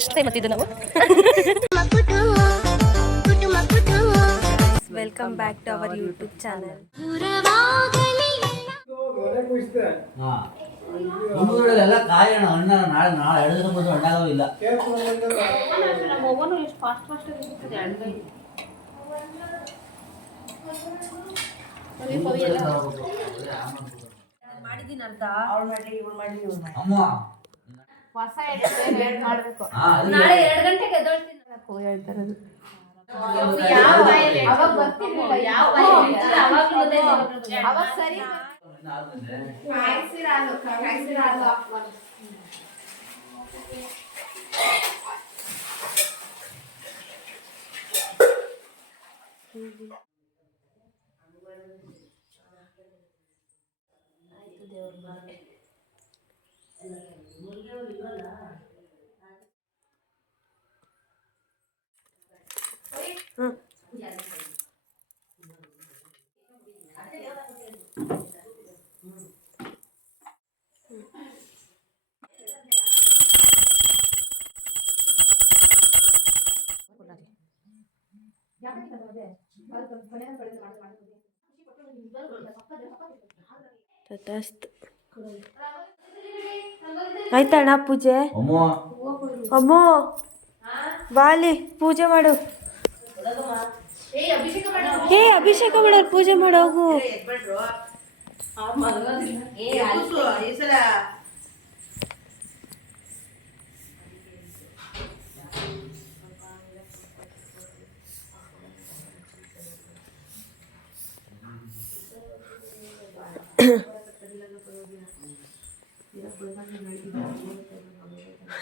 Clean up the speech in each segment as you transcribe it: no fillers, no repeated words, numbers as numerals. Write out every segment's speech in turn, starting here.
ಅಷ್ಟೇ ಮತ್ತಿದ್ದು ನಾವು welcome back to our YouTube channel. ಎಲ್ಲ ಕಾಯೋಣ ಅಣ್ಣ ನಾಳೆ ನಾಳೆ 2 ದಿನ ಬಂದು ಅಣ್ಣಾಗೋ ಇಲ್ಲ ಅಮ್ಮ ಹೊಸ ಮಾಡಬೇಕು ನಾಳೆ 2 ಗಂಟೆಗೆ ಎದ್ದೇಳ್ತೀನಿ ಹೇಳ್ತಾರದು ಅವಾಗ ಸರಿ ಆಯ್ತಣ್ಣ ಪೂಜೆ. ಅಮ್ಮ ಬಾಲಿ ಪೂಜೆ ಮಾಡು. ಏ ಅಭಿಷೇಕ ಮಾಡೋರು ಪೂಜೆ ಮಾಡೋಗು.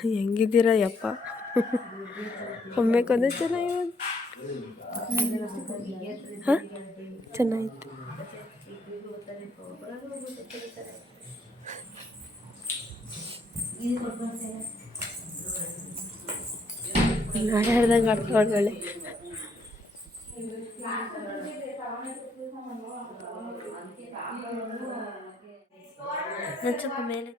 ಹೆಂಗಿದ್ದೀರಾ ಯಪ್ಪ? ಒಮ್ಮೆ ಕೊಂದ ಚೆನ್ನಾಗಿ ಹಾಂ ಚೆನ್ನಾಗಿತ್ತು. ನಾಳೆ ಹೇಳ್ದಂಗೆ ಆಡ್ಕೊಳ್ಳಿ. ಸ್ವಲ್ಪ ಮೇಲೆ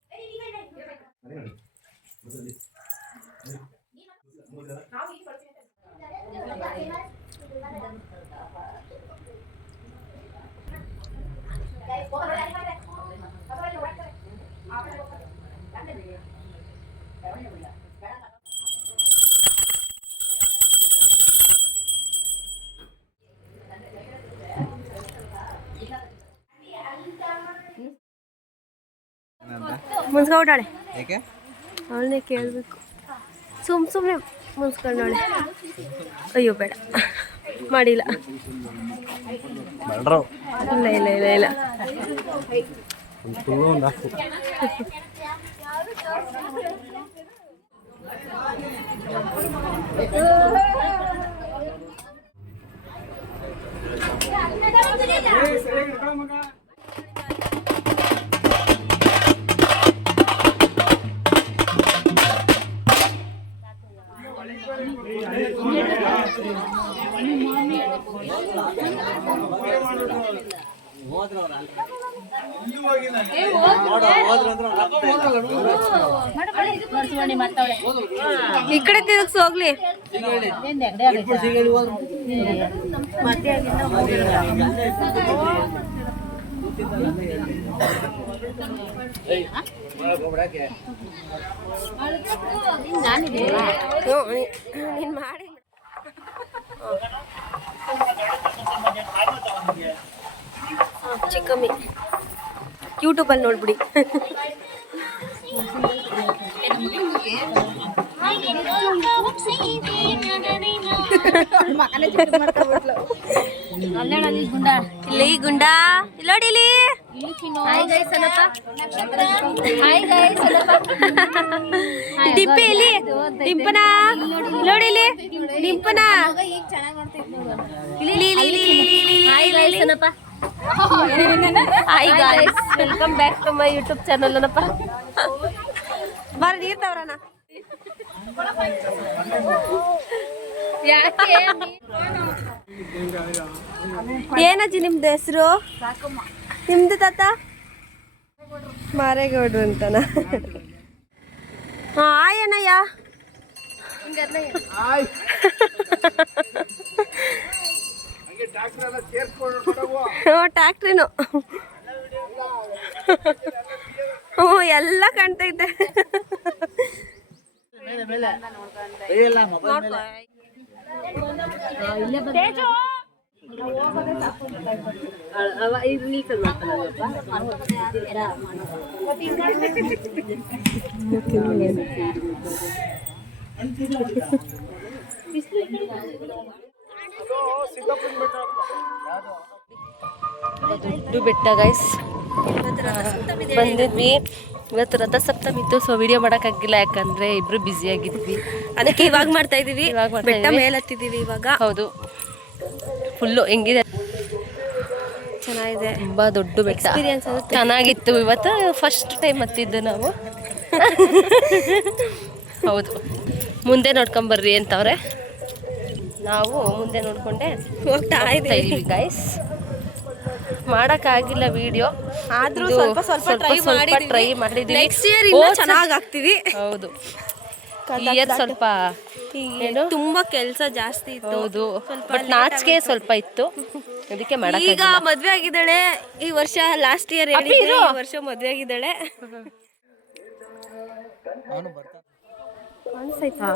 ಮುನ್ಸ್ಕೊಂಡಾಳೆ. ಅವಳನ್ನೇ ಕೇಳಬೇಕು. ಸುಮ್ಮನೆ ಮುನ್ಸ್ಕೊಂಡಾಳೆ. ಅಯ್ಯೋ ಬೇಡ ಮಾಡಿಲ್ಲ. ಇಲ್ಲ ಇಲ್ಲ ಇಲ್ಲ ಇಲ್ಲ ಈ ಕಡೆ ತಿರುಗಿಸಿ ಹೋಗ್ಲಿ. ನೀನ್ ಮಾಡಿ ಚಿಕ್ಕಮ್ಮಿ ಯೂಟ್ಯೂಬಲ್ಲಿ ನೋಡ್ಬಿಡಿ. ಇಲ್ಲಿ ಗುಂಡ ಇಲ್ಲೋಡಿಲಿ. ಡಿಂಪಿ ಇಲ್ಲಿ ಡಿಂಪನ ನೋಡಿಲಿ ಡಿಂಪನ. Hi guys, welcome back to my YouTube channel. ಏನಪ್ಪ ಬಾರ ನೀರ್ ತವರಣ. ಏನಜ್ಜಿ ನಿಮ್ದು ಹೆಸರು? ನಿಮ್ದು ತಾತ? ಮಾರೇಗೌಡ್ರು ಅಂತನಾ? ಹಾಂ ಆಯನಯ್ಯ. ಟ್ಯಾಕ್ಟ್ರಿನು ಹ್ಞೂ ಎಲ್ಲ ಕಾಣ್ತೈತೆ. ದೊಡ್ಡ ಬೆಟ್ಟ ಗೈಸ್, ಬಂದಿದ್ವಿ. ಇವತ್ತು ರಥಸಪ್ತಮಿ ಇತ್ತು, ಸೊ ವಿಡಿಯೋ ಮಾಡೋಕ್ಕಾಗಿಲ್ಲ, ಯಾಕಂದ್ರೆ ಇಬ್ರು ಬ್ಯುಸಿ ಆಗಿದ್ವಿ. ಅದಕ್ಕೆ ಇವಾಗ ಮಾಡ್ತಾ ಇದೀವಿ, ಬೆಟ್ಟ ಮೇಲೆ ಹತ್ತಿದೀವಿ ಇವಾಗ. ಹೌದು, ಫುಲ್ಲು ಹೆಂಗಿದೆ, ಚೆನ್ನಾಗಿದೆ, ತುಂಬಾ ದೊಡ್ಡ ಬೆಟ್ಟ, ಎಕ್ಸ್ಪೀರಿಯನ್ಸ್ ಚೆನ್ನಾಗಿತ್ತು. ಇವತ್ತು ಫಸ್ಟ್ ಟೈಮ್ ಹತ್ತಿದ್ದು ನಾವು. ಹೌದು, ಮುಂದೆ ನೋಡ್ಕೊಂಬರ್ರಿ ಅಂತವ್ರೆ. ನಾವು ಮುಂದೆ ನೋಡ್ಕೊಂಡೆ ಹೋಗ್ತಾ ಇದೀವಿ ಗೈಸ್. ಮಾಡೋಕ್ಕಾಗಿಲ್ಲ ವಿಡಿಯೋ, ಆದ್ರೂ ಸ್ವಲ್ಪ ಟ್ರೈ ಮಾಡಿದ್ವಿ. ನೆಕ್ಸ್ಟ್ ಇಯರ್ ಇನ್ನೂ ಚೆನ್ನಾಗಿ ಆಗ್ತೀವಿ. ಹೌದು, ಈ ಇಯರ್ ಸ್ವಲ್ಪ ಏನು ತುಂಬಾ ಕೆಲಸ ಜಾಸ್ತಿ ಇತ್ತು. ಹೌದು, ಬಟ್ ನಾಚಿಕೆ ಸ್ವಲ್ಪ ಇತ್ತು, ಅದಕ್ಕೆ ಮಾಡಕ್ಕೆ. ಈಗ ಮದ್ವೆ ಆಗಿದ್ದಾಳೆ ಈ ವರ್ಷ, ಲಾಸ್ಟ್ ಇಯರ್ ಈ ವರ್ಷ ಮದ್ವೆ ಆಗಿದ್ದಾಳೆ. ಕಾಣಿಸೈತಾ?